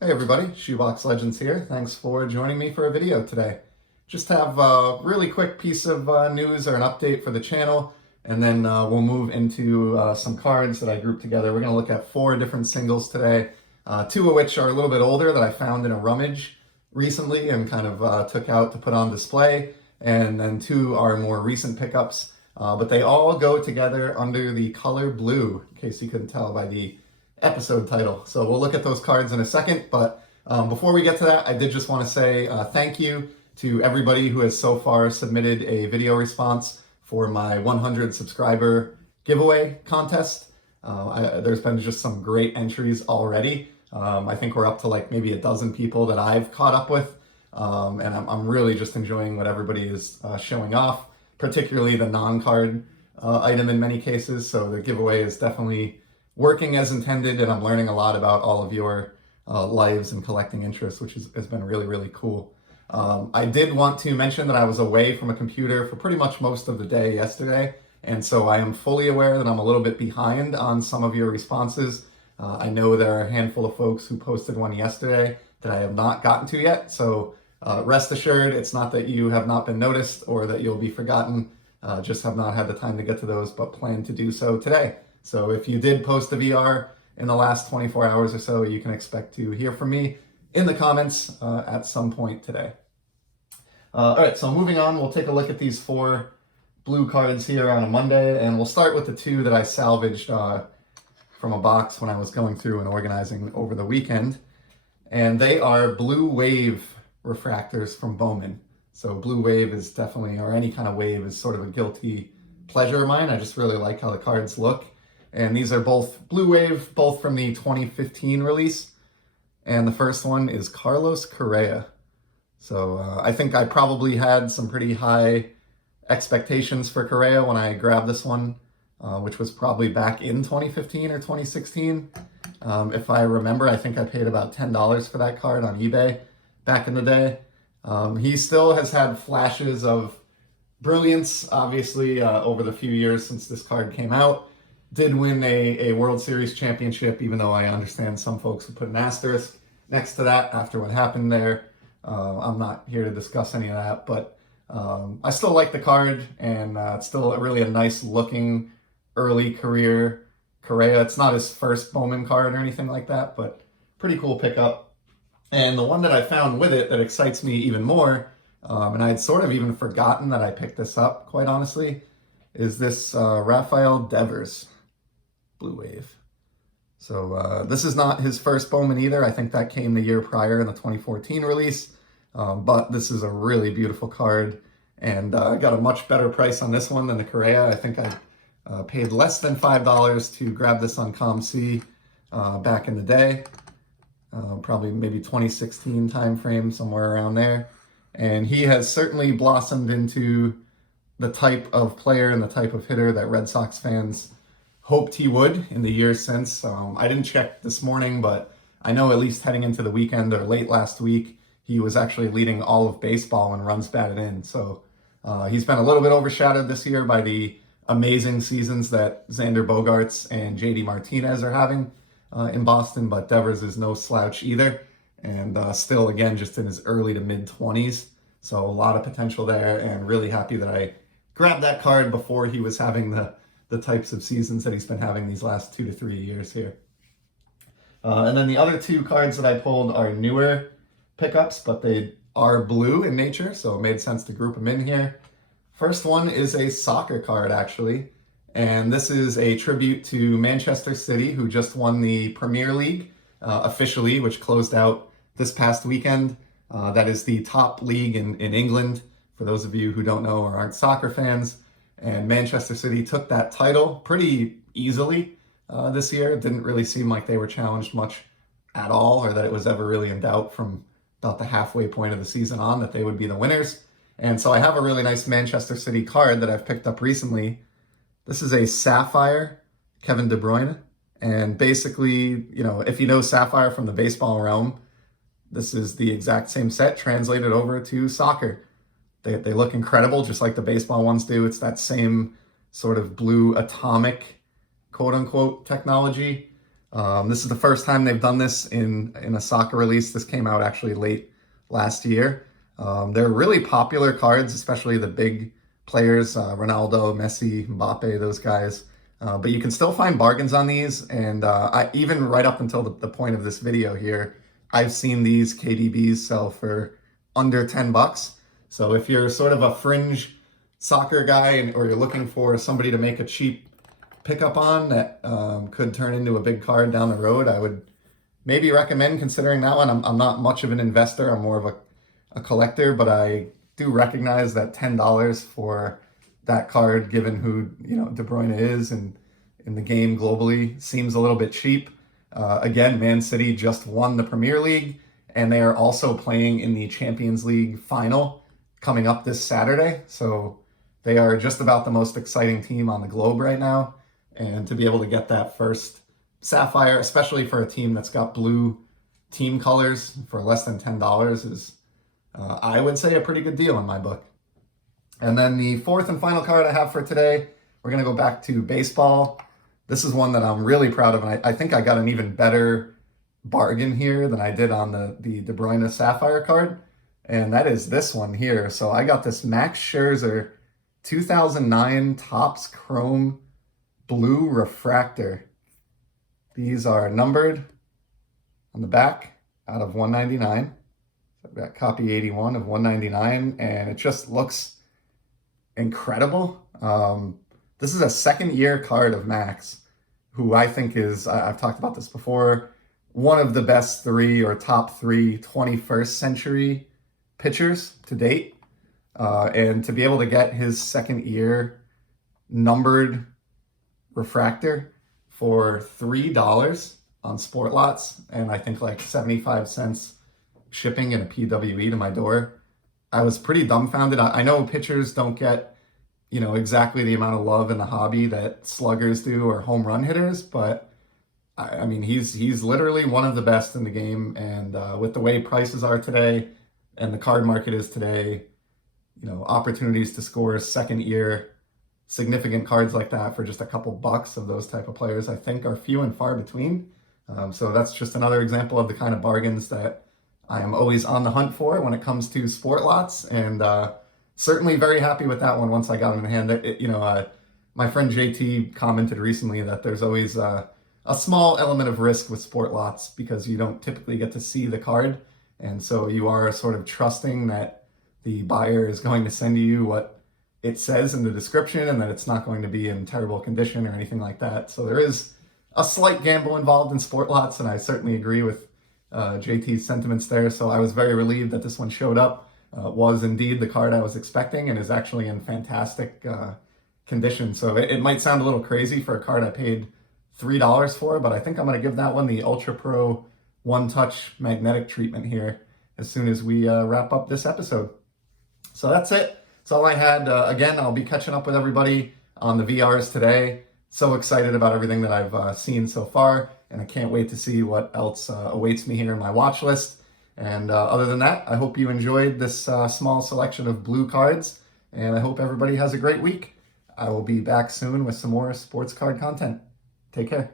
Hey everybody, Shoebox Legends here. Thanks for joining me for a video today. Just have a really quick piece of news or an update for the channel, and then we'll move into some cards that I grouped together. We're going to look at 4 different singles today, 2 of which are a little bit older that I found in a rummage recently and kind of took out to put on display, and then 2 are more recent pickups, but they all go together under the color blue, in case you couldn't tell by the episode title. So we'll look at those cards in a second, but before we get to that, I did just want to say thank you to everybody who has so far submitted a video response for my 100 subscriber giveaway contest. There's been just some great entries already. I think we're up to like maybe a dozen people that I've caught up with, and I'm really just enjoying what everybody is showing off, particularly the non-card item in many cases. So the giveaway is definitely working as intended, and I'm learning a lot about all of your lives and collecting interests, which has been really, really cool. I did want to mention that I was away from a computer for pretty much most of the day yesterday, and so I am fully aware that I'm a little bit behind on some of your responses. I know there are a handful of folks who posted one yesterday that I have not gotten to yet, so rest assured, it's not that you have not been noticed or that you'll be forgotten, just have not had the time to get to those, but plan to do so today. So if you did post a VR in the last 24 hours or so, you can expect to hear from me in the comments at some point today. All right, so moving on, we'll take a look at these 4 blue cards here on a Monday, and we'll start with the 2 that I salvaged from a box when I was going through and organizing over the weekend. And they are Blue Wave refractors from Bowman. So Blue Wave is definitely, or any kind of wave, is sort of a guilty pleasure of mine. I just really like how the cards look. And these are both Blue Wave, both from the 2015 release. And the first one is Carlos Correa. So I think I probably had some pretty high expectations for Correa when I grabbed this one, which was probably back in 2015 or 2016. If I remember, I think I paid about $10 for that card on eBay back in the day. He still has had flashes of brilliance, obviously, over the few years since this card came out. Did win a World Series championship, even though I understand some folks would put an asterisk next to that after what happened there. I'm not here to discuss any of that, but I still like the card, and it's still really a nice looking early career Correa. It's not his first Bowman card or anything like that, but pretty cool pickup. And the one that I found with it that excites me even more, and I had sort of even forgotten that I picked this up, quite honestly, is this Raphael Devers Blue Wave. So this is not his first Bowman either. I think that came the year prior in the 2014 release. But this is a really beautiful card, and I got a much better price on this one than the Correa. I think I paid less than $5 to grab this on ComC back in the day. Probably maybe 2016 timeframe, somewhere around there. And he has certainly blossomed into the type of player and the type of hitter that Red Sox fans hoped he would in the years since. I didn't check this morning, but I know at least heading into the weekend or late last week, he was actually leading all of baseball in runs batted in. So he's been a little bit overshadowed this year by the amazing seasons that Xander Bogaerts and JD Martinez are having in Boston, but Devers is no slouch either, and still, again, just in his early to mid-20s. So a lot of potential there, and really happy that I grabbed that card before he was having the types of seasons that he's been having these last 2 to 3 years here. And then the other 2 cards that I pulled are newer pickups, but they are blue in nature, so it made sense to group them in here. First one is a soccer card, actually, and this is a tribute to Manchester City, who just won the Premier League officially, which closed out this past weekend. That is the top league in England, for those of you who don't know or aren't soccer fans. And Manchester City took that title pretty easily this year. It didn't really seem like they were challenged much at all, or that it was ever really in doubt from about the halfway point of the season on that they would be the winners. And so I have a really nice Manchester City card that I've picked up recently. This is a Sapphire Kevin De Bruyne. And basically, you know, if you know Sapphire from the baseball realm, this is the exact same set translated over to soccer. They look incredible, just like the baseball ones do. It's that same sort of blue atomic, quote unquote, technology. This is the first time they've done this in a soccer release. This came out actually late last year. They're really popular cards, especially the big players, Ronaldo, Messi, Mbappe, those guys. But you can still find bargains on these, and even right up until the point of this video here, I've seen these KDBs sell for under 10 bucks. So if you're sort of a fringe soccer guy or you're looking for somebody to make a cheap pickup on that could turn into a big card down the road, I would maybe recommend considering that one. I'm not much of an investor. I'm more of a collector, but I do recognize that $10 for that card, given who De Bruyne is and in the game globally, seems a little bit cheap. Again, Man City just won the Premier League, and they are also playing in the Champions League final coming up this Saturday. So they are just about the most exciting team on the globe right now. And to be able to get that first Sapphire, especially for a team that's got blue team colors for less than $10 is, I would say, a pretty good deal in my book. And then the fourth and final card I have for today, we're going to go back to baseball. This is one that I'm really proud of, and I think I got an even better bargain here than I did on the De Bruyne Sapphire card, and that is this one here. So I got this Max Scherzer 2009 Topps Chrome Blue Refractor. These are numbered on the back out of 199. So I've got copy 81 of 199, and it just looks incredible. This is a second-year card of Max, who I think is, I've talked about this before, one of the best three or top three 21st century pitchers to date. And to be able to get his second-year numbered refractor for $3 on Sport Lots, and I think like 75 cents shipping and a PWE to my door, I was pretty dumbfounded. I know pitchers don't get, exactly the amount of love in the hobby that sluggers do or home run hitters, but I mean, he's literally one of the best in the game. And with the way prices are today and the card market is today, opportunities to score second year significant cards like that for just a couple bucks of those type of players, I think, are few and far between. So that's just another example of the kind of bargains that I am always on the hunt for when it comes to Sport Lots, and certainly very happy with that one once I got it in hand. My friend JT commented recently that there's always a small element of risk with Sport Lots because you don't typically get to see the card, and so you are sort of trusting that the buyer is going to send you what it says in the description and that it's not going to be in terrible condition or anything like that. So there is a slight gamble involved in Sport Lots, and I certainly agree with JT's sentiments there. So I was very relieved that this one showed up. Was indeed the card I was expecting and is actually in fantastic condition. So it might sound a little crazy for a card I paid $3 for, but I think I'm going to give that one the Ultra Pro One Touch magnetic treatment here as soon as we wrap up this episode. So that's it. That's all I had. Again, I'll be catching up with everybody on the VRs today. So excited about everything that I've seen so far, and I can't wait to see what else awaits me here in my watch list. And other than that, I hope you enjoyed this small selection of blue cards, and I hope everybody has a great week. I will be back soon with some more sports card content. Take care.